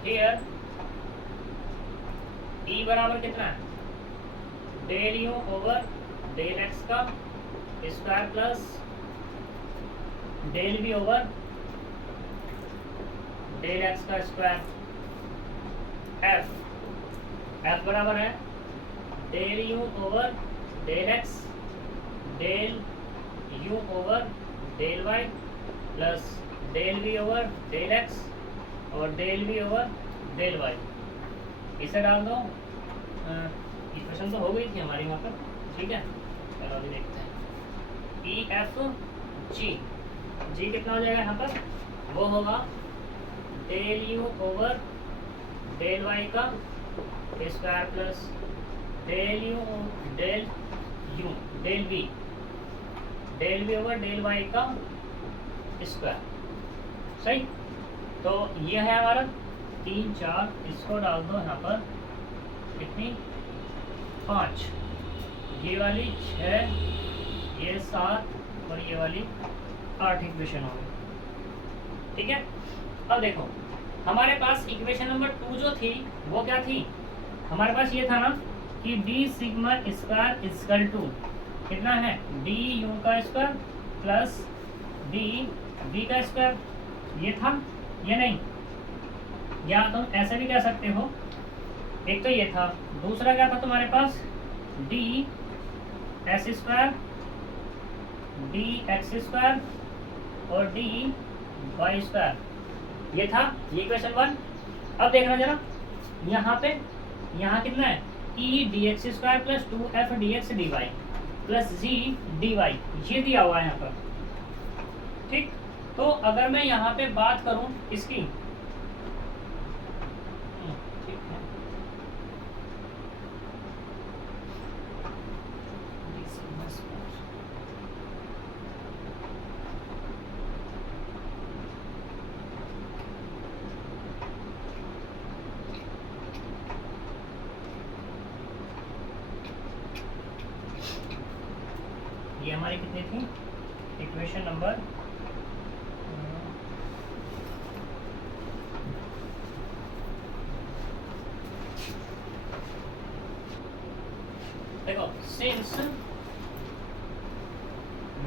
here e बराबर कितना है del you over del x का square plus del B over del x का स्क्वायर एफ बराबर है del you over del x del you over del Y plus del B over del X और del B over del Y. इसे डाल दो, equation तो हो गई थी हमारी वहाँ पर, ठीक है। चलो अभी देखते हैं ई एफ जी कितना हो जाएगा यहाँ पर, वो होगा del you over del Y का square plus del B over del Y का स्क्वायर। सही, तो ये है हमारा 3 4, इसको डाल दो यहाँ पर कितनी 5, ये वाली 6, ये 7 और ये वाली 8 इक्वेशन हो गई, ठीक है। अब देखो हमारे पास इक्वेशन नंबर 2 जो थी वो क्या थी, हमारे पास ये था ना कि d sigma square equal to कितना है डी यू का स्क्वायर प्लस डी वी का स्क्वायर, ये था ये नहीं, या तुम ऐसे भी कह सकते हो, एक तो ये था, दूसरा क्या था तुम्हारे पास D S square D x square और डी वाई स्क्वायर, ये था ये इक्वेशन 1। अब देखना जरा यहाँ पे, यहाँ कितना है e d x square plus 2f d x D y plus g d y, ये दिया हुआ है यहाँ पर, ठीक। तो अगर मैं यहाँ पे बात करूं इसकी, ठीक है, इक्वेशन नंबर देखो, since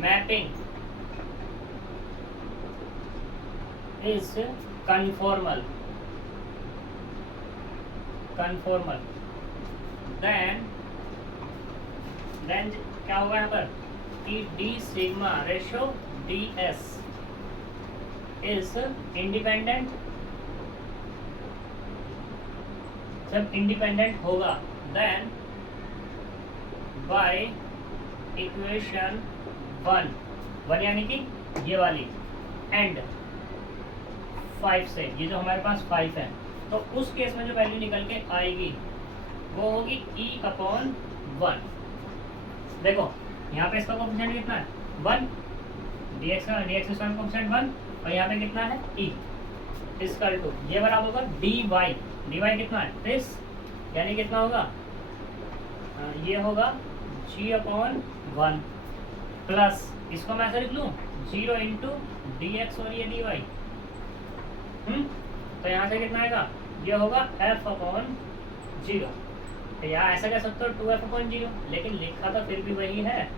mapping is conformal then क्या होगा यहाँ पर कि d sigma ratio D S is independent. जब इंडिपेंडेंट होगा देन बाय इक्वेशन 1 यानी कि ये वाली एंड 5 से, ये जो हमारे पास 5 है, तो उस केस में जो वैल्यू निकल के आएगी वो होगी e अपॉन 1। देखो यहाँ पे इसका कोफिशिएंट कितना है 1, dx स्क्वायर कोफिशिएंट 1, और यहाँ पे कितना है e इक्वल टू ये बराबर होगा dy कितना है दिस, यानी कितना होगा ये होगा g अपॉन 1 प्लस इसको मैं ऐसे लिख लूँ 0 इंटू dx और ये dy। तो यहाँ से कितना आएगा ये होगा f अपॉन 0। तो यहाँ ऐसा कह सकते हो 2f अपॉन 0, लेकिन लिखा तो फिर भी वही है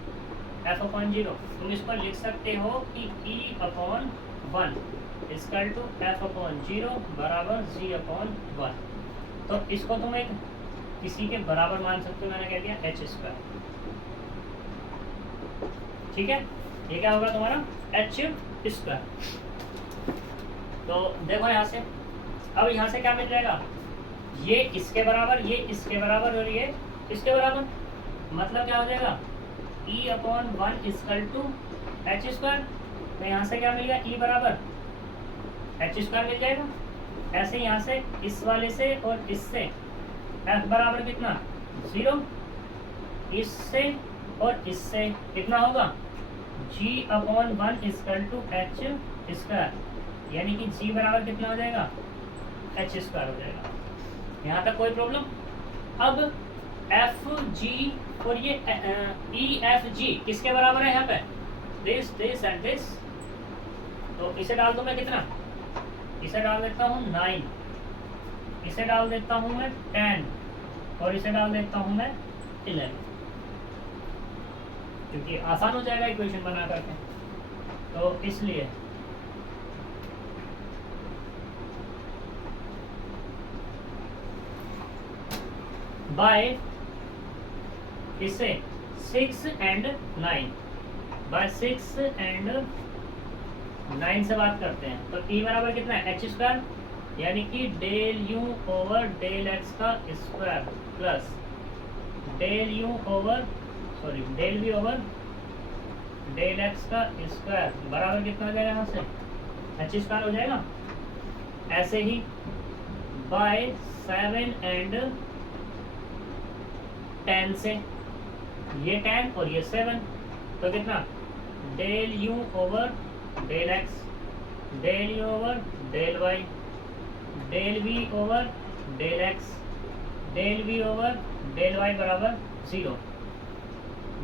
f अपॉन 0। तुम इसको लिख सकते हो कि e upon 1 equal to f अपॉन 0 बराबर g अपॉन 1। तो इसको तुम एक किसी के बराबर मान सकते हो, मैंने कह दिया h स्क्वायर। ठीक है, ये क्या होगा तुम्हारा h स्क्वायर। तो देखो यहाँ से, अब यहाँ से क्या मिल जाएगा, ये इसके बराबर, ये इसके बराबर और ये इसके बराबर, मतलब क्या हो जाएगा e upon 1 equal to h square. तो यहाँ से क्या मिल गया e बराबर h स्क्वायर मिल जाएगा। ऐसे यहाँ से इस वाले से और इससे f बराबर कितना 0, इससे और इससे कितना होगा g upon 1 equal to h square, यानी कि g बराबर कितना हो जाएगा h स्क्वायर हो जाएगा। यहाँ तक कोई प्रॉब्लम। अब एफ जी और ये ई एफ जी किसके बराबर है यहाँ पे दिस एंड दिस, तो इसे डाल दूँ मैं कितना, इसे डाल देता हूँ 9, इसे डाल देता हूँ मैं 10 और इसे डाल देता हूँ मैं 11, क्योंकि आसान हो जाएगा इक्वेशन बना करके, तो इसलिए बाय इसे 6 एंड 9 बाय 6 एंड 9 से बात करते हैं। तो e बराबर कितना है h स्क्वायर, यानी कि del you over del x का square plus del you over del we over del x का स्क्वायर बराबर कितना हो जाएगा, यहाँ से h स्क्वायर हो जाएगा। ऐसे ही बाय 7 एंड 10 से, ये 10 और ये 7, तो कितना del you over del x del you over del Y del we over del x del we over del y बराबर 0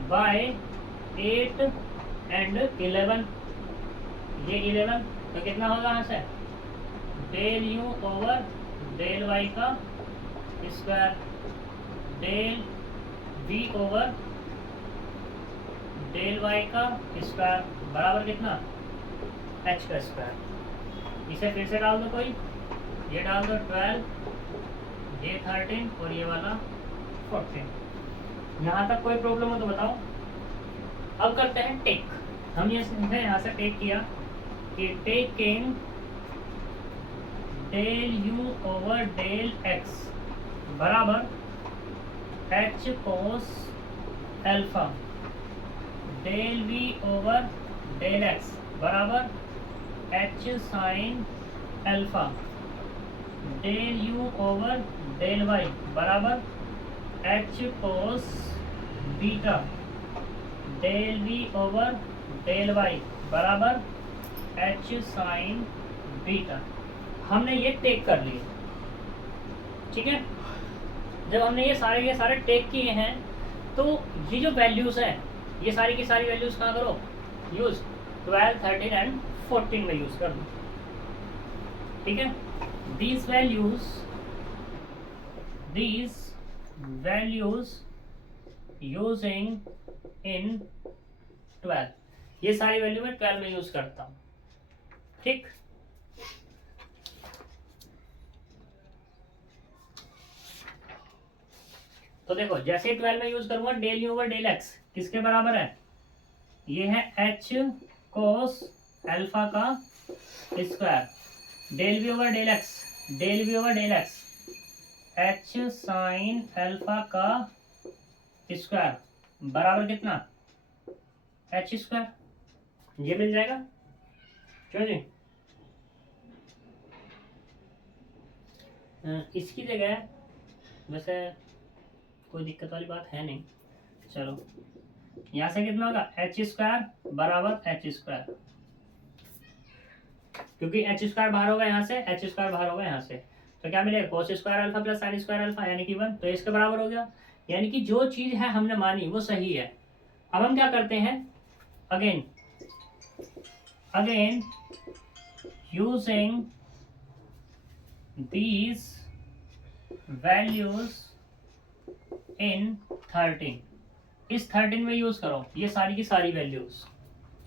बाय 8 एंड 11, ये 11, तो कितना होगा यहाँ से del you over del Y का square del v over del y का square बराबर कितना h का स्क्वायर। इसे फिर से डाल दो, कोई ये डाल दो 12, ये 13 और ये वाला 14। यहाँ तक कोई प्रॉब्लम हो तो बताओ। अब करते हैं टेक। हम ये सीखे यहाँ से टेक किया कि taking del u over del x बराबर h cos alpha del v over del x बराबर h sin alpha del u over del y बराबर h cos beta del v over del y बराबर h sin beta. हमने ये take कर लिए, ठीक है। जब हमने ये सारे टेक किए हैं, तो ये जो वैल्यूज़ हैं, ये सारी की सारी वैल्यूज़ कहाँ करो यूज़, 12, 13 एंड 14 में यूज कर दूँ, ठीक है। these values using in 12, ये सारी वैल्यू मैं 12 में यूज करता हूँ, ठीक। तो देखो जैसे 12 में यूज करूंगा, del you over del x किसके बराबर है, ये है एच कोस अल्फा का square, del we over del x, del we over del x h sine alpha का स्क्वायर बराबर कितना, एच स्क्वायर, ये मिल जाएगा, क्यों जी। इसकी जगह वैसे कोई दिक्कत वाली बात है नहीं, चलो यहाँ से कितना होगा, एच स्क्वायर बराबर एच स्क्वायर, क्योंकि एच स्क्वायर बाहर होगा यहाँ से, एच स्क्वायर बाहर होगा यहाँ से, तो क्या मिलेगा, cos square alpha plus sine square alpha यानी कि 1, तो इसके बराबर हो गया। यानी कि जो चीज है हमने मानी वो सही है। अब हम क्या करते हैं, again using these values in 13, इस 13 में यूज करो ये सारी की सारी वैल्यूज,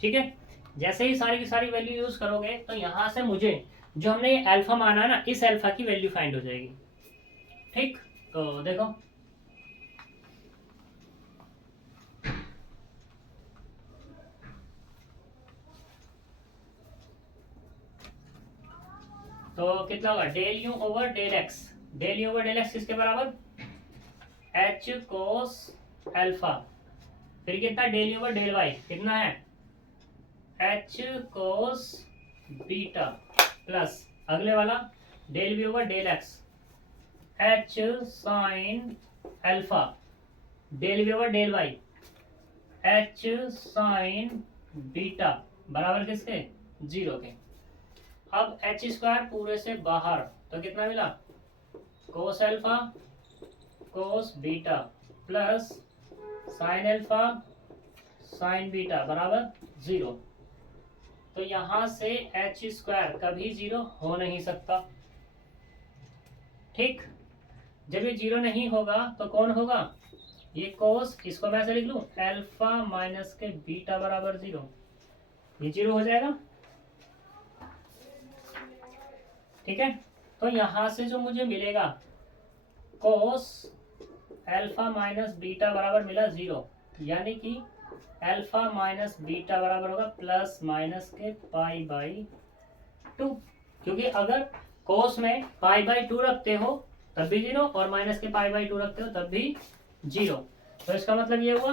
ठीक है। जैसे ही सारी की सारी वैल्यू यूज करोगे तो यहां से मुझे जो हमने ये अल्फा माना ना, इस अल्फा की वैल्यू फाइंड हो जाएगी, ठीक। तो देखो तो कितना होगा, del you over del x, del you over del x किसके बराबर, एच कोस अल्फा, फिर कितना del you over del y कितना है, एच कोस बीटा, प्लस अगले वाला del we over del x h sine alpha, del we over del y h sine beta बराबर किसके, 0 के। अब एच स्क्वायर पूरे से बाहर, तो कितना मिला, cos alpha cos beta plus sine alpha sign beta बराबर 0। तो यहां से एच स्क्वायर कभी 0 हो नहीं सकता, ठीक। जब ये 0 नहीं होगा तो कौन होगा, ये कोस, इसको मैं ऐसे लिख लूं, अल्फा माइनस के बीटा बराबर 0, ये 0 हो जाएगा, ठीक है। तो यहां से जो मुझे मिलेगा, कोस अल्फा माइनस बीटा बराबर मिला 0, यानी कि अल्फा माइनस बीटा बराबर होगा प्लस माइनस के पाई बाई 2, क्योंकि अगर कोस में पाई बाई 2 रखते हो तब भी 0 और माइनस के पाई बाई 2 रखते हो तब भी 0, तो इसका मतलब ये हुआ,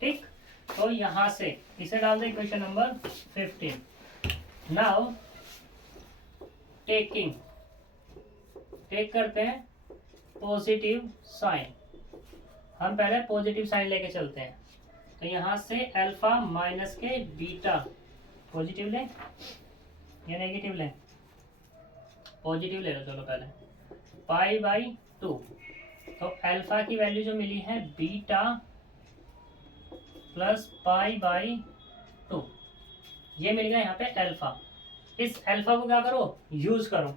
ठीक। तो यहां से इसे डाल दे इक्वेशन नंबर 15। नाउ टेक करते हैं पॉजिटिव साइन, हम पहले पॉजिटिव साइन लेके चलते हैं। तो यहां से अल्फा माइनस के बीटा, पॉजिटिव लें या नेगेटिव लें, पॉजिटिव ले लो, चलो पहले पाई बाई 2, तो अल्फा की वैल्यू जो मिली है बीटा प्लस पाई बाई 2, ये मिल गया यहाँ पे अल्फा। इस अल्फा को क्या करो, यूज करो,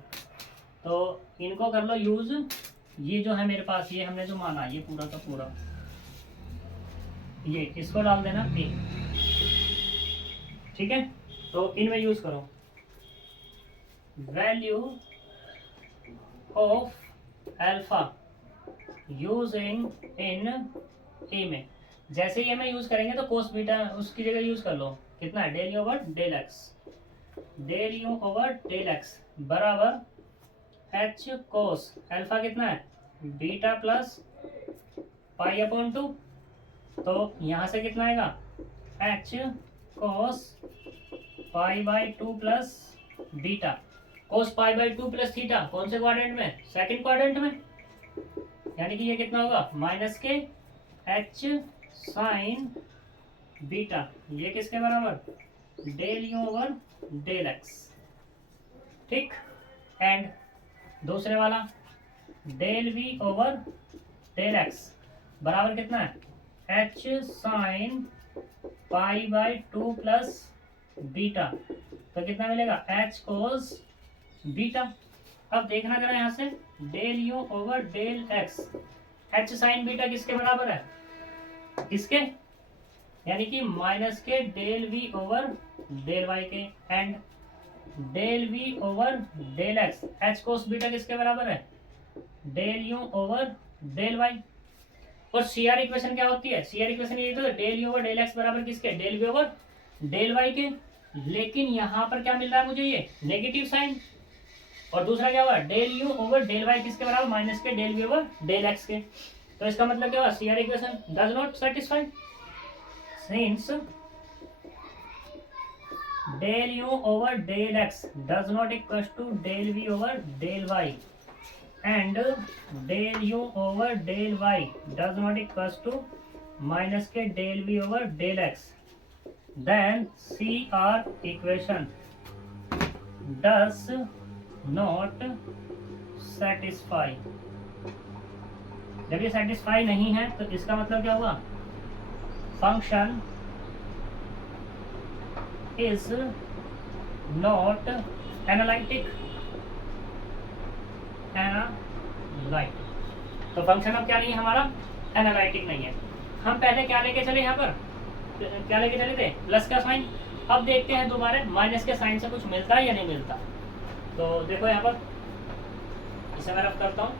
तो इनको कर लो यूज, ये जो है मेरे पास, ये हमने जो माना ये पूरा का पूरा, ये इसको डाल देना ए, ठीक है। तो इनमें यूज करो value of alpha using in A में, जैसे ये में यूज करेंगे तो कोस बीटा उसकी जगह यूज कर लो, कितना है, del you over del x, del you over del x बराबर एच कोस अल्फा कितना है, बीटा प्लस पाई अपॉन 2, तो यहां से कितना आएगा, H cos pi by 2 plus beta, cos pi by 2 plus theta कौन से क्वाड्रेंट में, सेकंड क्वाड्रेंट में, यानी कि ये कितना होगा, माइनस के एच साइन बीटा, ये किसके बराबर, del you over del x, ठीक। एंड दूसरे वाला del we over del x बराबर कितना है, h sine pi by 2 plus beta, तो कितना मिलेगा एच कोस बीटा। अब देखना जरा यहाँ से del you over del x, h sine beta किसके बराबर है, किसके, यानी कि माइनस के del we over del y के, and del we over del x, h cos beta किसके बराबर है, del you over del y. और सीआर इक्वेशन क्या होती है, सीआर इक्वेशन ये तो del you over del x बराबर किसके, del we over del y के। लेकिन यहाँ पर क्या मिल रहा है मुझे, ये नेगेटिव साइन, और दूसरा क्या हुआ, del you over del y किसके बराबर, माइनस के del we over del x के। तो इसका मतलब क्या हुआ, CR equation does not satisfy since del you over del x does not equal to del we over del y and del you over del y does not equal to minus के del we over del x, then CR equation does not satisfy। जब ये satisfy नहीं है तो इसका मतलब क्या हुआ, फंक्शन इज नॉट एनालिटिक, तो फंक्शन अब क्या नहीं है हमारा, एनालिटिक नहीं है। हम पहले क्या लेके चले, यहाँ पर क्या लेके चले थे, प्लस का साइन। अब देखते हैं दोबारा माइनस के साइन से कुछ मिलता है या नहीं मिलता। तो देखो यहाँ पर इसे मैं रफ करता हूँ,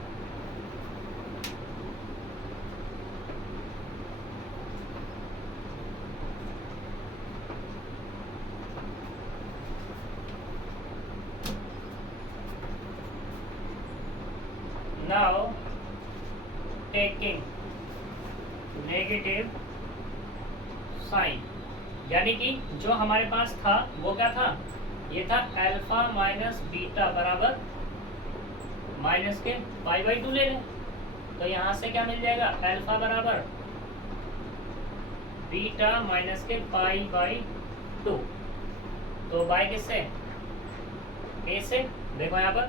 नाउ टेकिंग नेगेटिव साइन, यानी कि जो हमारे पास था वो क्या था, ये था अल्फा माइनस बीटा बराबर माइनस के पाई बाई 2 ले लें। तो यहाँ से क्या मिल जाएगा, अल्फा बराबर बीटा माइनस के पाई बाई 2, तो बाई किससे, ए से। देखो यहाँ पर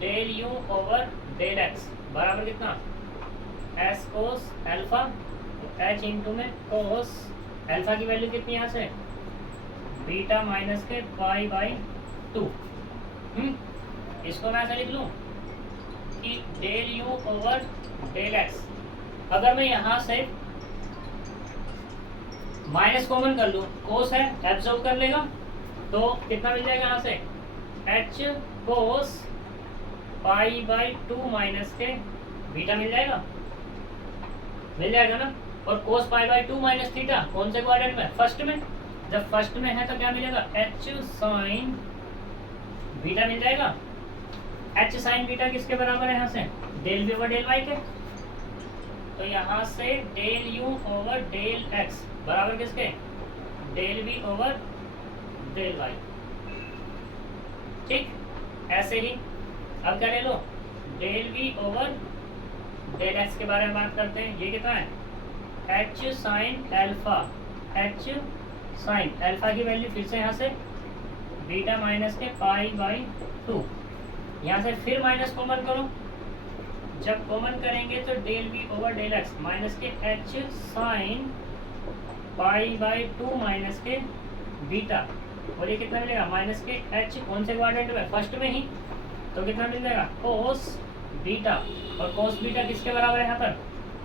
del you over del x बराबर कितना, s cos alpha, h into में कोस अल्फा की वैल्यू कितनी यहाँ से, बीटा माइनस के पाई बाई 2। इसको मैं ऐसा लिख लूँ कि del you over del x, अगर मैं यहाँ से माइनस कॉमन कर लूँ, कोस है एब्जॉर्ब कर लेगा, तो कितना मिल जाएगा यहाँ से, H cos pi by 2 minus के बीटा मिल जाएगा, मिल जाएगा ना। और कोस पाई बाई 2 माइनस थीटा कौन से क्वाड्रेंट में, फर्स्ट में। जब फर्स्ट में है तो क्या मिलेगा, एच साइन बीटा मिल जाएगा। एच साइन बीटा किसके बराबर है यहाँ से, del we over del y के। तो यहाँ से del you over del x बराबर किसके, del we over del y. ठीक, ऐसे ही अब क्या ले लो, del we over del x के बारे में बात करते हैं। ये कितना है, h sine alpha, h sine alpha की वैल्यू फिर से यहाँ से बीटा माइनस के पाई बाई 2, यहाँ से फिर माइनस कॉमन करो। जब कॉमन करेंगे तो del we over del x minus के h sine pi by 2 minus के बीटा, और ये कितना मिलेगा, माइनस के एच कौन से क्वाड्रेंट में, फर्स्ट में ही। तो कितना मिल जाएगा, कोस बीटा, और कोस बीटा किसके बराबर है यहाँ पर,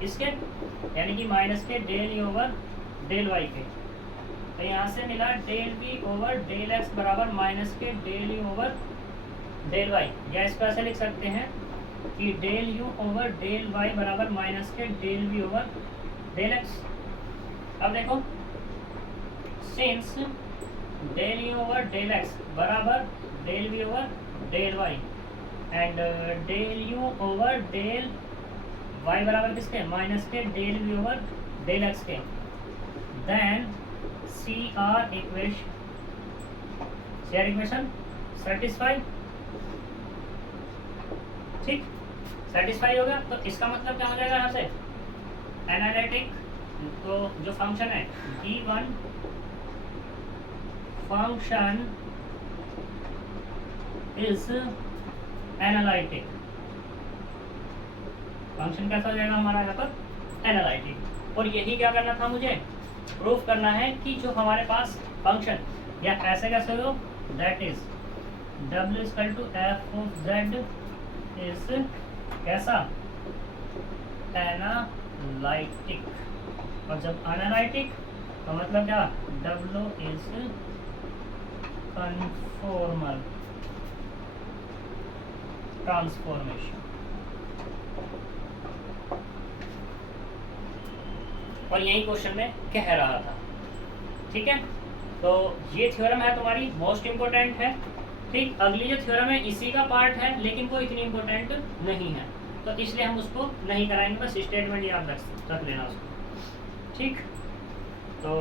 इसके, यानी कि माइनस के del you over del y के। तो यहाँ से मिला del we over del x बराबर माइनस के del you over del y, या इसको ऐसे लिख सकते हैं कि del you over del y बराबर माइनस के del we over del x. अब देखो, since del you over del x बराबर del we over del y and del you over del y बराबर किसके, माइनस के del we over del x के, then C R equation satisfy. ठीक, satisfy हो गया। तो इसका मतलब क्या हो जाएगा यहाँ से, एनालिटिक, तो जो फंक्शन है given function is analytic, function कैसा हो जाएगा हमारा यहाँ पर, एनालिटिक। और यही क्या करना था मुझे, प्रूफ करना है कि जो हमारे पास फंक्शन, या ऐसे कैसे हो, that is W equal to f of z is कैसा, एनालिटिक। और जब एनालिटिक तो मतलब क्या, W इज कन्फॉर्मल ट्रांसफॉर्मेशन। और यही क्वेश्चन में कह रहा था, ठीक है। तो ये थ्योरम है तुम्हारी, मोस्ट इम्पोर्टेंट है, ठीक। अगली जो थ्योरम है इसी का पार्ट है, लेकिन वो इतनी इम्पोर्टेंट नहीं है, तो इसलिए हम उसको नहीं कराएंगे, बस स्टेटमेंट याद रख लेना उसको, ठीक। तो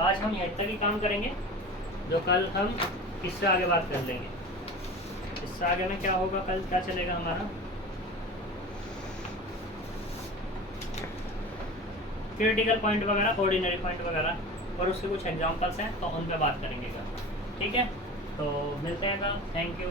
आज हम यहीं तक ही काम करेंगे, जो कल हम इससे आगे बात कर लेंगे। इससे आगे में क्या होगा, कल क्या चलेगा हमारा, क्रिटिकल पॉइंट वगैरह, ऑर्डिनरी पॉइंट वगैरह, और उसके कुछ एग्जांपल्स हैं तो उन पे बात करेंगे कल, ठीक है। तो मिलते हैं कल, थैंक यू।